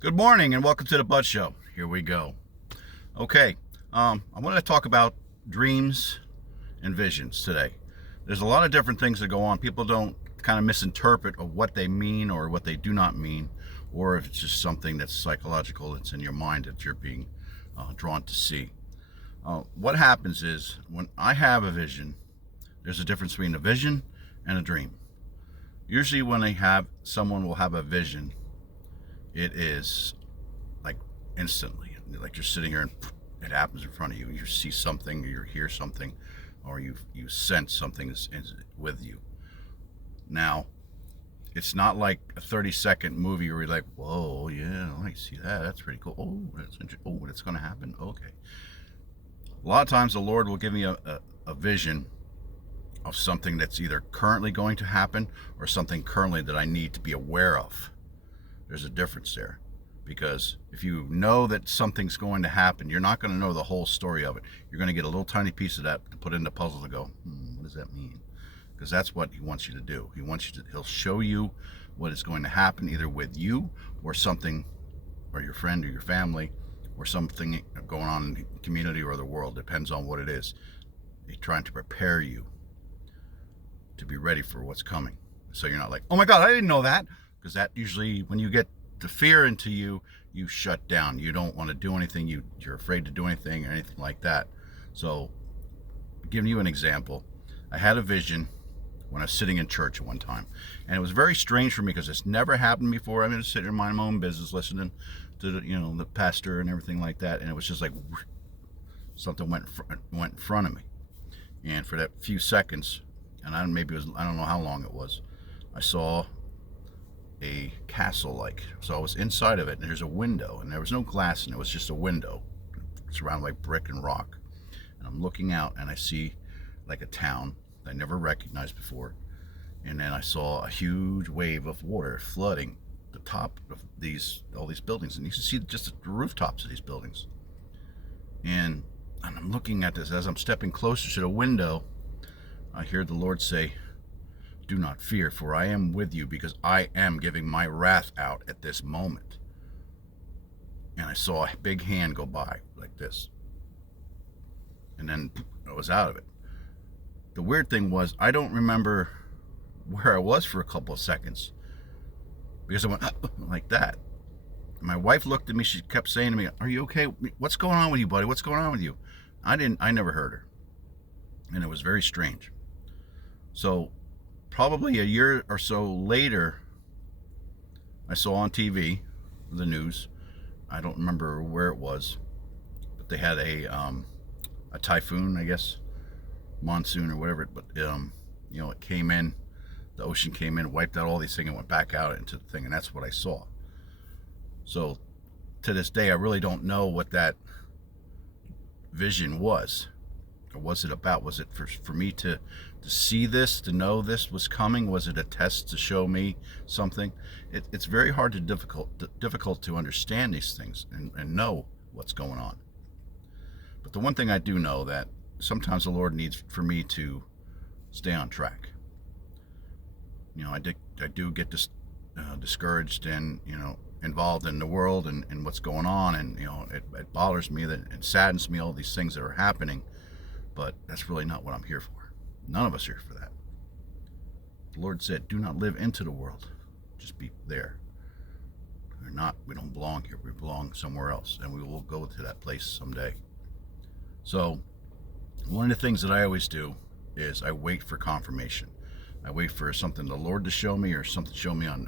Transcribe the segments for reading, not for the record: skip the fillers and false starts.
Good morning and welcome to the Bud Show. Here we go. Okay, I wanted to talk about dreams and visions today. There's a lot of different things that go on. People don't kind of misinterpret of what they mean or what they do not mean, or if it's just something that's psychological that's in your mind that you're being drawn to see. What happens is when I have a vision, there's a difference between a vision and a dream. Usually when someone will have a vision, it is like instantly, like you're sitting here and it happens in front of you. You see something, or you hear something, or you sense something is with you. Now, it's not like a 30-second movie where you're like, whoa, yeah, I see that. That's pretty cool. Oh, that's interesting. Oh, it's going to happen. Okay. A lot of times the Lord will give me a vision of something that's either currently going to happen or something currently that I need to be aware of. There's a difference there, because if you know that something's going to happen, you're not going to know the whole story of it. You're going to get a little tiny piece of that to put in the puzzle to go, what does that mean? Because that's what he wants you to do. He'll show you what is going to happen either with you or something, or your friend or your family, or something going on in the community or the world. Depends on what it is. He's trying to prepare you to be ready for what's coming. So you're not like, oh my God, I didn't know that. Because that usually, when you get the fear into you, you shut down. You don't want to do anything. You're afraid to do anything or anything like that. So, giving you an example, I had a vision when I was sitting in church at one time. And it was very strange for me because it's never happened before. I'm just sitting in my own business listening to the pastor and everything like that. And it was just like something went in front of me. And for that few seconds, and I don't know how long it was, I saw a castle so I was inside of it, and there's a window, and there was no glass, and it was just a window surrounded by brick and rock, and I'm looking out and I see like a town that I never recognized before, and then I saw a huge wave of water flooding the top of all these buildings, and you can see just the rooftops of these buildings, and I'm looking at this. As I'm stepping closer to the window, I hear the Lord say, do not fear, for I am with you, because I am giving my wrath out at this moment. And I saw a big hand go by like this. And then I was out of it. The weird thing was, I don't remember where I was for a couple of seconds, because I went like that. My wife looked at me. She kept saying to me, are you okay? What's going on with you, buddy? What's going on with you? I never heard her. And it was very strange. So probably a year or so later, I saw on TV, the news, I don't remember where it was, but they had a typhoon, I guess, monsoon or whatever, but it came in, the ocean came in, wiped out all these things, and went back out into the thing, and that's what I saw. So to this day, I really don't know what that vision was. Or was it about? Was it for me to see this, to know this was coming? Was it a test to show me something? It's very hard to difficult to understand these things and know what's going on. But the one thing I do know, that sometimes the Lord needs for me to stay on track. I do get discouraged and involved in the world and what's going on, and it bothers me, that it saddens me, all these things that are happening. But that's really not what I'm here for. None of us are here for that. The Lord said, do not live into the world. Just be there. We don't belong here. We belong somewhere else. And we will go to that place someday. So one of the things that I always do is I wait for confirmation. I wait for something the Lord to show me, or something to show me on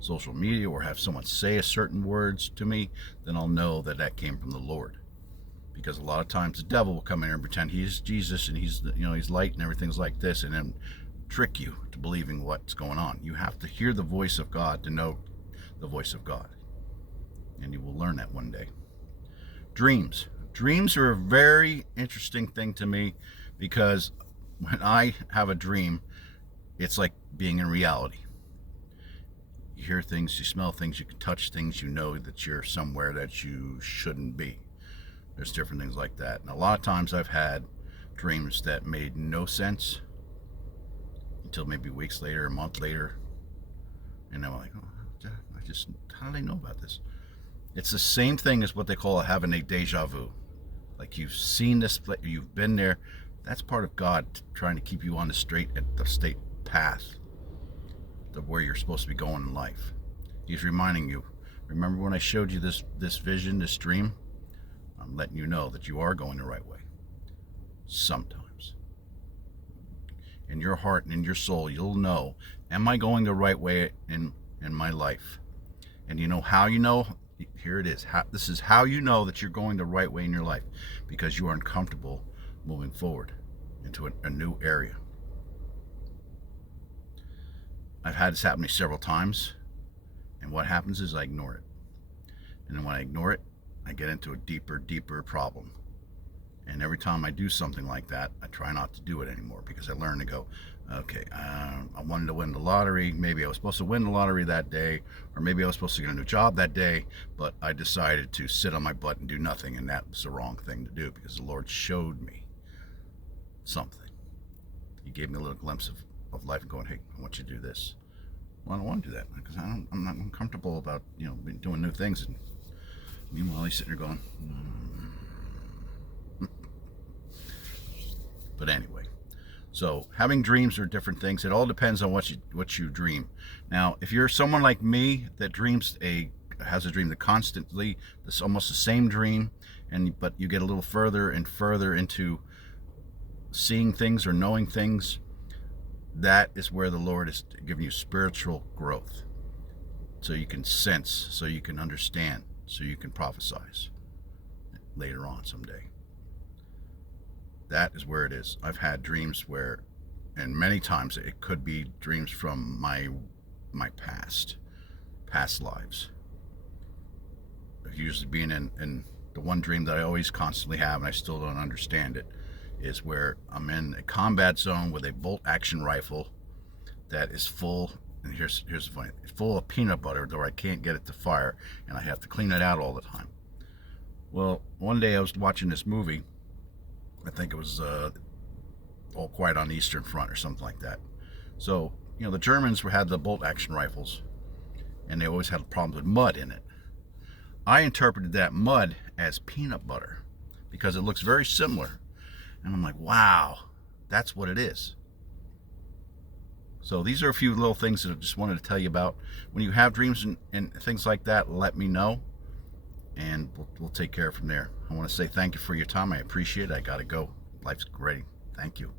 social media, or have someone say a certain words to me. Then I'll know that came from the Lord. Because a lot of times the devil will come in here and pretend he's Jesus and he's light and everything's like this, and then trick you to believing what's going on. You have to hear the voice of God to know the voice of God. And you will learn that one day. Dreams. Dreams are a very interesting thing to me, because when I have a dream, it's like being in reality. You hear things, you smell things, you can touch things, you know that you're somewhere that you shouldn't be. There's different things like that. And a lot of times I've had dreams that made no sense until maybe weeks later, a month later. And I'm like, how did I know about this? It's the same thing as what they call having a deja vu. Like you've seen this, you've been there. That's part of God trying to keep you on the straight path of where you're supposed to be going in life. He's reminding you, remember when I showed you this vision, this dream? I'm letting you know that you are going the right way. Sometimes. In your heart and in your soul, you'll know, am I going the right way in my life? And you know how you know? Here it is. This is how you know that you're going the right way in your life, because you are uncomfortable moving forward into a new area. I've had this happen to me several times, and what happens is I ignore it. And then when I ignore it, I get into a deeper problem. And every time I do something like that, I try not to do it anymore, because I learn to go, okay, I wanted to win the lottery. Maybe I was supposed to win the lottery that day, or maybe I was supposed to get a new job that day, but I decided to sit on my butt and do nothing, and that was the wrong thing to do, because the Lord showed me something. He gave me a little glimpse of life and going, hey, I want you to do this. Well, I don't want to do that, because I'm not comfortable about, doing new things. And meanwhile, he's sitting there going, But anyway, so having dreams are different things. It all depends on what you dream. Now, if you're someone like me that has a dream that constantly, it's almost the same dream, but you get a little further and further into seeing things or knowing things, that is where the Lord is giving you spiritual growth, so you can sense, so you can understand, so you can prophesize later on someday. That is where it is. I've had dreams where, and many times it could be dreams from my past lives. Usually being in the one dream that I always constantly have, and I still don't understand it, is where I'm in a combat zone with a bolt action rifle that is full, and here's the funny, it's full of peanut butter, though I can't get it to fire, and I have to clean it out all the time. Well, one day I was watching this movie. I think it was All Quiet on the Eastern Front or something like that. So, the Germans had the bolt action rifles, and they always had problems with mud in it. I interpreted that mud as peanut butter, because it looks very similar. And I'm like, wow, that's what it is. So these are a few little things that I just wanted to tell you about. When you have dreams and things like that, let me know, and we'll take care of it from there. I want to say thank you for your time. I appreciate it. I got to go. Life's great. Thank you.